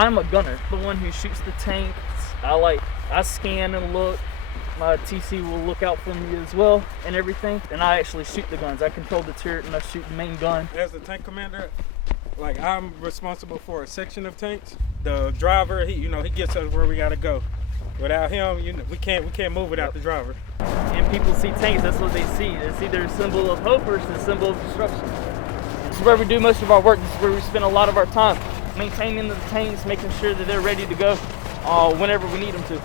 I'm a gunner, the one who shoots the tanks. I scan and look. My TC will look out for me as well and everything. And I actually shoot the guns. I control the turret and I shoot the main gun. As the tank commander, like I'm responsible for a section of tanks. The driver, he gets us where we gotta go. Without him, we can't move without the driver. And people see tanks, that's what they see. It's either a symbol of hope or it's a symbol of destruction. This is where we do most of our work. This is where we spend a lot of our time maintaining the tanks, making sure that they're ready to go whenever we need them to.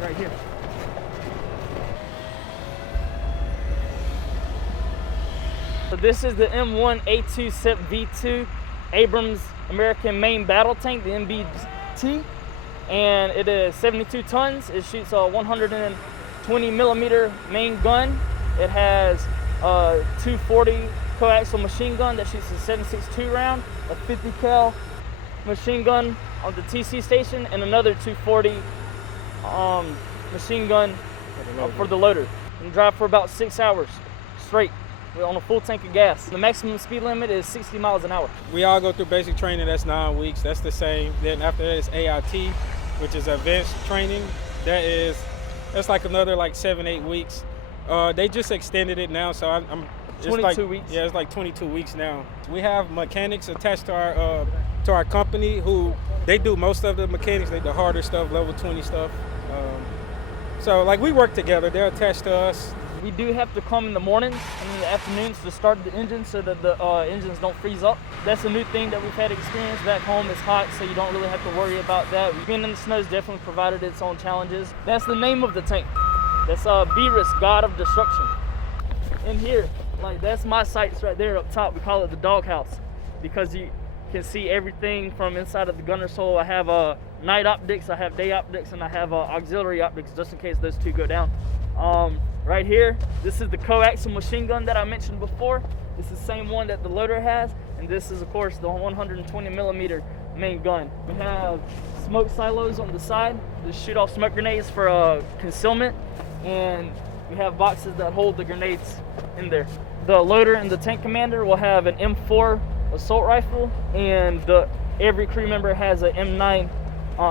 Right here. So this is the M1A2 SEP V2 Abrams American Main Battle Tank, the MBT, and it is 72 tons. It shoots a 120 millimeter main gun. It has a 240 coaxial machine gun that shoots a 7.62 round, a 50 cal machine gun on the TC station, and another 240 machine gun for the loader. And drive for about 6 hours straight on a full tank of gas. The maximum speed limit is 60 miles an hour. We all go through basic training, that's 9 weeks. That's the same. Then after that is AIT, which is advanced training. That's like another 7-8 weeks. They just extended it now, so I'm 22 weeks. Yeah, it's like 22 weeks now. We have mechanics attached to our company who they do most of the mechanics, like the harder stuff, level 20 stuff. So we work together. They're attached to us. We do have to come in the mornings and in the afternoons to start the engine so that the engines don't freeze up. That's a new thing that we've had experience. Back home it's hot, so you don't really have to worry about that. Being in the snow has definitely provided its own challenges. That's the name of the tank. That's Beerus, God of Destruction. In here, that's my sights right there up top. We call it the doghouse because you can see everything from inside of the gunner's hole. I have night optics, I have day optics, and I have auxiliary optics just in case those two go down. Right here, this is the coaxial machine gun that I mentioned before. This is the same one that the loader has, and this is of course the 120 millimeter main gun. We have smoke silos on the side to shoot off smoke grenades for concealment, and we have boxes that hold the grenades in there. The loader and the tank commander will have an M4 assault rifle, and every crew member has an M9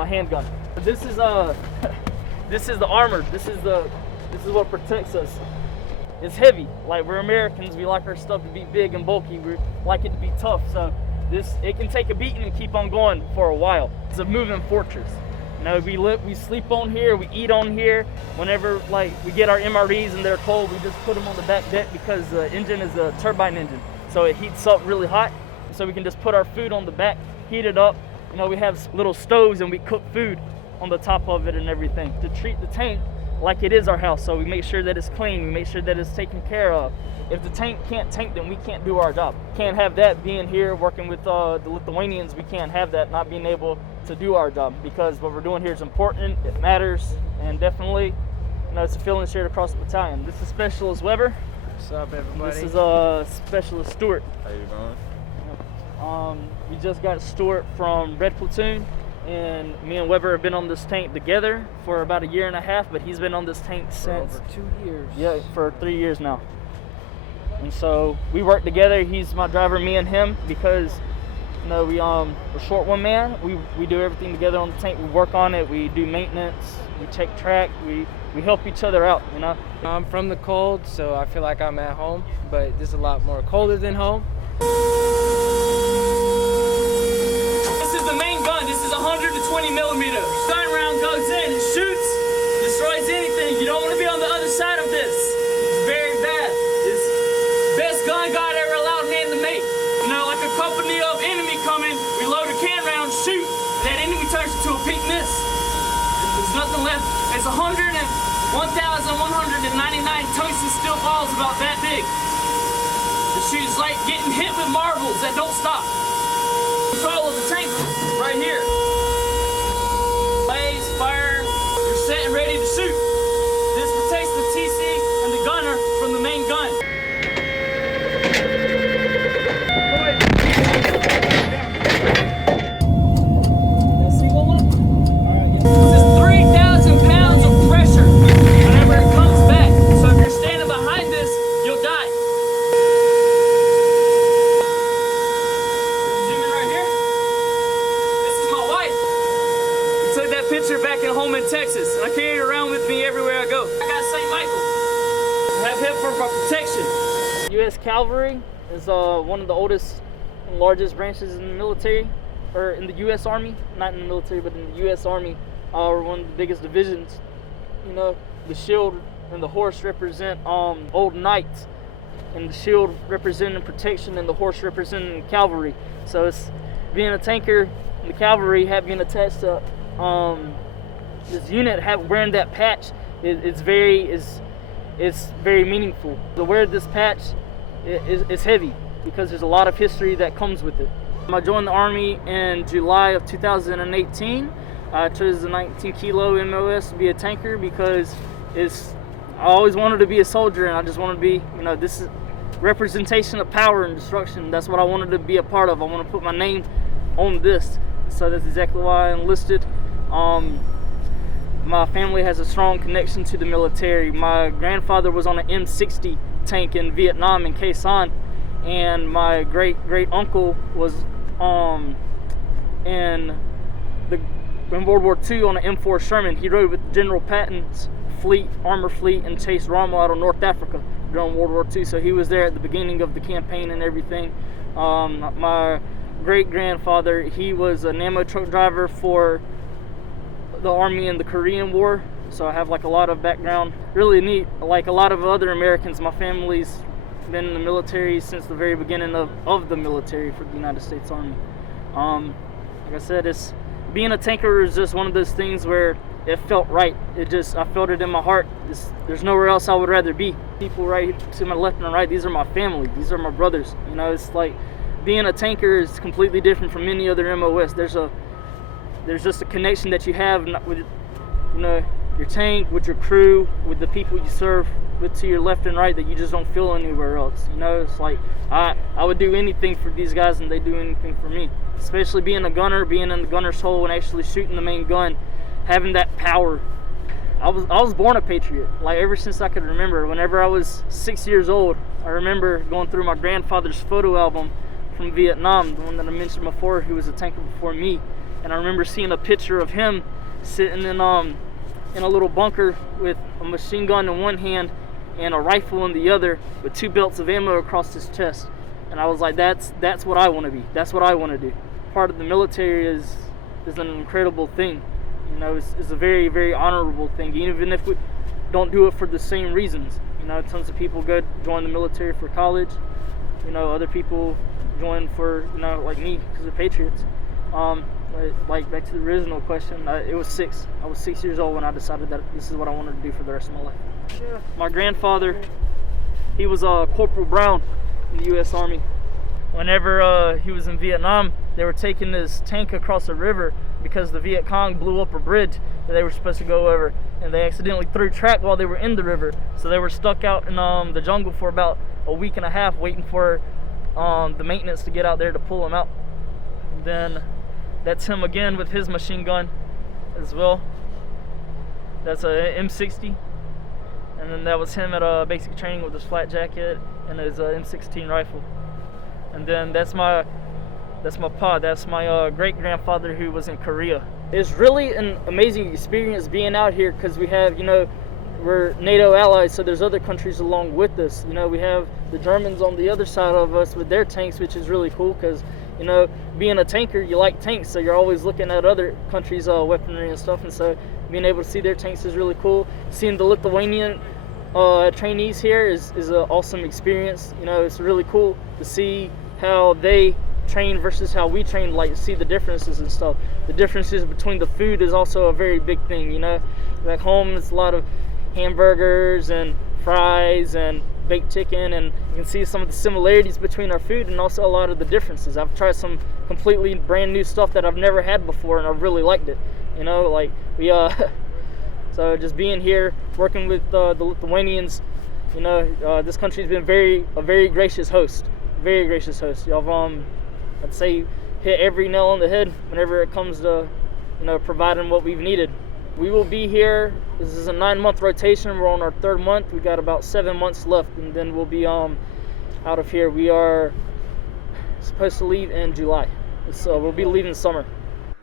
handgun. This is this is the armor. This is what protects us. It's heavy. We're Americans, we like our stuff to be big and bulky. We like it to be tough. So it can take a beating and keep on going for a while. It's a moving fortress. We sleep on here, we eat on here. Whenever we get our MREs and they're cold, we just put them on the back deck because the engine is a turbine engine. So it heats up really hot. So we can just put our food on the back, heat it up. We have little stoves and we cook food on the top of it and everything to treat the tank like it is our house. So we make sure that it's clean, we make sure that it's taken care of. If the tank can't tank, then we can't do our job. Can't have that being here working with the Lithuanians. We can't have that not being able to do our job, because what we're doing here is important, it matters, and definitely it's a feeling shared across the battalion. This is Specialist Weber. What's up, everybody? This is Specialist Stewart. How you doing? We just got Stewart from Red Platoon, and me and Weber have been on this tank together for about 1.5 years, but he's been on this tank since over 2 years. Yeah, for 3 years now. And so we work together. He's my driver, me and him, because we're short one man. We do everything together on the tank. We work on it. We do maintenance. We check track. We help each other out. I'm from the cold, so I feel like I'm at home, but this is a lot more colder than home. This is the main gun. This is 120 millimeter. Gun round goes in, it shoots, destroys anything. You don't want to be on the other side of this. It's very bad. It's best gun God ever allowed man to make. Like a company of enemy coming, we load a can round, shoot, that enemy turns into a pink mist. There's nothing left. It's 101,199 tungsten steel balls about that big. The shoot is like getting hit with marbles that don't stop. Control of the tank right here. Blaze, fire, you're set and ready to shoot. This protects the TC and the gunner from the main gun. picture back at home in Texas, and I carry it around with me everywhere I go. I got St. Michael. I have him for protection. U.S. Cavalry is one of the oldest and largest branches in the military, or in the U.S. Army, not in the military, but in the U.S. Army. We're one of the biggest divisions. You know, the shield and the horse represent old knights, and the shield representing protection and the horse representing cavalry. So it's being a tanker and the cavalry being attached to this unit, wearing that patch it's very meaningful. To wear this patch is heavy because there's a lot of history that comes with it. I joined the Army in July of 2018. I chose the 19 kilo MOS to be a tanker because I always wanted to be a soldier, and I just wanted to be, this is representation of power and destruction. That's what I wanted to be a part of. I want to put my name on this. So that's exactly why I enlisted. My family has a strong connection to the military. My grandfather was on an M60 tank in Vietnam in Khe Sanh, and my great uncle was in World War II on an M4 Sherman. He rode with General Patton's fleet, armor fleet, and chased Rommel out of North Africa during World War II. So he was there at the beginning of the campaign and everything. My great-grandfather, he was an ammo truck driver for the Army in the Korean War. So I have like a lot of background. Really neat. Like a lot of other Americans, my family's been in the military since the very beginning of the military for the United States Army. Like I said, being a tanker is just one of those things where it felt right. I felt it in my heart. There's nowhere else I would rather be. People right to my left and right, these are my family. These are my brothers. It's like being a tanker is completely different from any other MOS. There's just a connection that you have with, your tank, with your crew, with the people you serve with to your left and right that you just don't feel anywhere else. It's like I would do anything for these guys, and they do anything for me. Especially being a gunner, being in the gunner's hole and actually shooting the main gun, having that power. I was born a patriot. Like ever since I could remember. Whenever I was 6 years old, I remember going through my grandfather's photo album from Vietnam, the one that I mentioned before, who was a tanker before me. And I remember seeing a picture of him sitting in a little bunker with a machine gun in one hand and a rifle in the other, with 2 belts of ammo across his chest. And I was like, that's what I want to be. That's what I want to do. Part of the military is an incredible thing. It's a very, very honorable thing, even if we don't do it for the same reasons. Tons of people join the military for college. Other people join for, like me, because they're patriots. Like back to the original question, I was 6 years old when I decided that this is what I wanted to do for the rest of my life. Yeah. My grandfather, he was Corporal Brown in the U.S. Army. Whenever he was in Vietnam, they were taking this tank across a river because the Viet Cong blew up a bridge that they were supposed to go over, and they accidentally threw track while they were in the river. So they were stuck out in the jungle for about a week and a half waiting for the maintenance to get out there to pull them out. And then that's him again with his machine gun as well. That's a M60. And then that was him at basic training with his flat jacket and his M16 rifle. And then that's my great grandfather who was in Korea. It's really an amazing experience being out here because we have, we're NATO allies, so there's other countries along with us. We have the Germans on the other side of us with their tanks, which is really cool because, being a tanker, you like tanks, so you're always looking at other countries' weaponry and stuff, and so being able to see their tanks is really cool. Seeing the Lithuanian trainees here is an awesome experience. It's really cool to see how they train versus how we train, like see the differences and stuff. The differences between the food is also a very big thing. Back home it's a lot of hamburgers and fries and baked chicken, and you can see some of the similarities between our food and also a lot of the differences. I've tried some completely brand new stuff that I've never had before, and I've really liked it. So just being here, working with the Lithuanians, this country's been a very gracious host. Very gracious host. Y'all I'd say hit every nail on the head whenever it comes to providing what we've needed. We will be here. This is a 9-month rotation. We're on our 3rd month. We got about 7 months left, and then we'll be out of here. We are supposed to leave in July, so we'll be leaving summer.